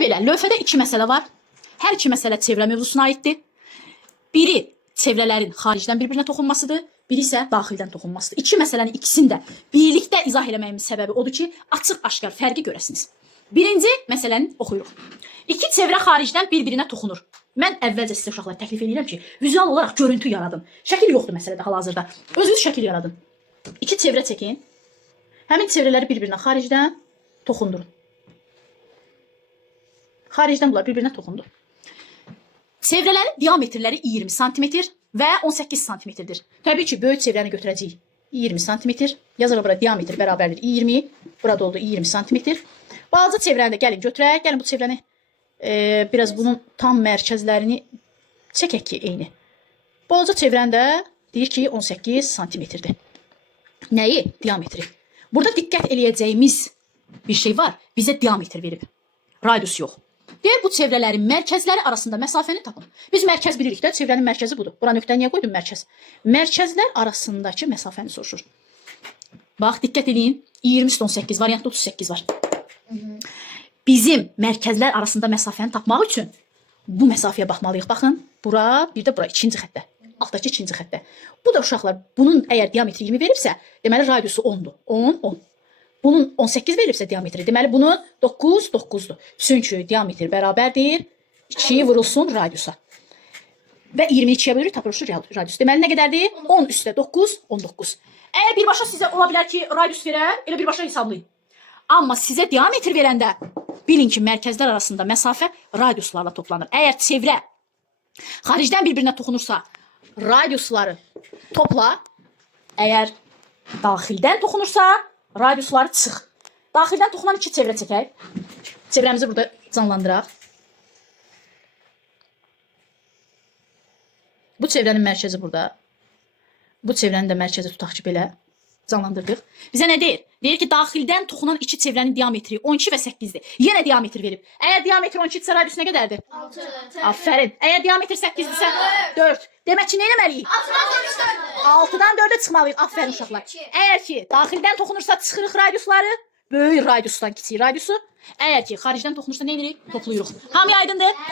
Deməli belə, lövhədə 2 məsələ var. Hər 2 məsələ çevrə mövzusuna aiddir. Biri çevrələrin xaricdən bir-birinə toxunmasıdır, biri isə daxildən toxunmasıdır. 2 məsələnin ikisini də birlikdə izah eləməyimin səbəbi odur ki, açıq-aşkar fərqi görəsiniz. Birinci məsələni oxuyuruq. 2 çevrə xaricdən bir-birinə toxunur. Mən əvvəlcə sizə uşaqlar təklif edirəm ki, vizual olaraq görüntü yaradın. Şəkil yoxdur məsələdə hal-hazırda. Özünüz şəkil yaradın. 2 çevrə çəkin. Həmin çevrələri bir-birinə xaricdən toxundurun. Xaricdən bunlar bir-birinə toxundu. Çevrələrin diametrləri 20 sm və 18 sm-dir. Təbii ki, böyük çevrəni götürəcəyik. 20 sm. Yazırıq bura diametr bərabərdir 20. Burada oldu 20 sm. Balaca çevrəni də gəlin götürək. Gəlin bu çevrəni biraz bunun tam mərkəzlərini çəkək ki, eyni. Balaca çevrəni də deyir ki, 18 sm-dir. Nəyi? Diametri. Burada diqqət eləyəcəyimiz bir şey var. Bizə diametr verib. Radius yox. Deyir, bu çevrələrin mərkəzləri arasında məsafəni tapın. Biz mərkəz bilirik də, çevrənin mərkəzi budur. Bura nöqtə niyə qoydum mərkəz? Mərkəzlər arasındakı məsafəni soruşur. Bax, diqqət eləyin. 20-18 variantda 38 var. Bizim mərkəzlər arasında məsafəni tapmaq üçün bu məsafəyə baxmalıyıq. Baxın, bura, bir də bura ikinci xəttə. Altdakı ikinci xəttə. Bu da uşaqlar, bunun əgər diametri 20 veribsə, deməli radiusu 10-dur. 10, 10. Bunun 18 verilibsə diametri, deməli bunun 9, 9'dur. Çünki diametr bərabərdir 2 vurulsun radiusa. Və 22'yə bölürük, tapılır radius. Deməli nə qədərdir? 10 üstə 9, 19. Əgər birbaşa sizə ola bilər ki, radius verər, elə birbaşa hesablayın. Amma sizə diametr verəndə bilin ki, mərkəzlər arasında məsafə radiuslarla toplanır. Əgər çevrə xaricdən bir-birinə toxunursa, radiusları topla. Əgər daxildən toxunursa, radiusları çıx. Daxildən toxunan 2 çevrə çəkək. Çevrəmizi burada canlandıraq. Bu çevrənin mərkəzi burada. Bu çevrənin də mərkəzi tutaq ki, belə canlandırdıq. Bizə nə deyir? Deyir ki, daxildən toxunan 2 çevrənin diametri 12 və 8'dir. Yenə diametr verib. Əgər diametr 12 isə radius nə qədərdir? 6. Aferin. Əgər diametr 8'dirsə 4. Demək ki, nə eləməliyik? 6'dan 4'ə çıxmalıyıq. Aferin uşaqlar. Əgər ki, daxildən toxunursa çıxırıq radiusları, böyük radiusdan kiçik radiusu. Əgər ki, xaricdən toxunursa nə edirik? Toplayırıq. Hamıya aydındır?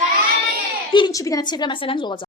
Bilin ki, bir dənə çevrə məsələniz olacaq.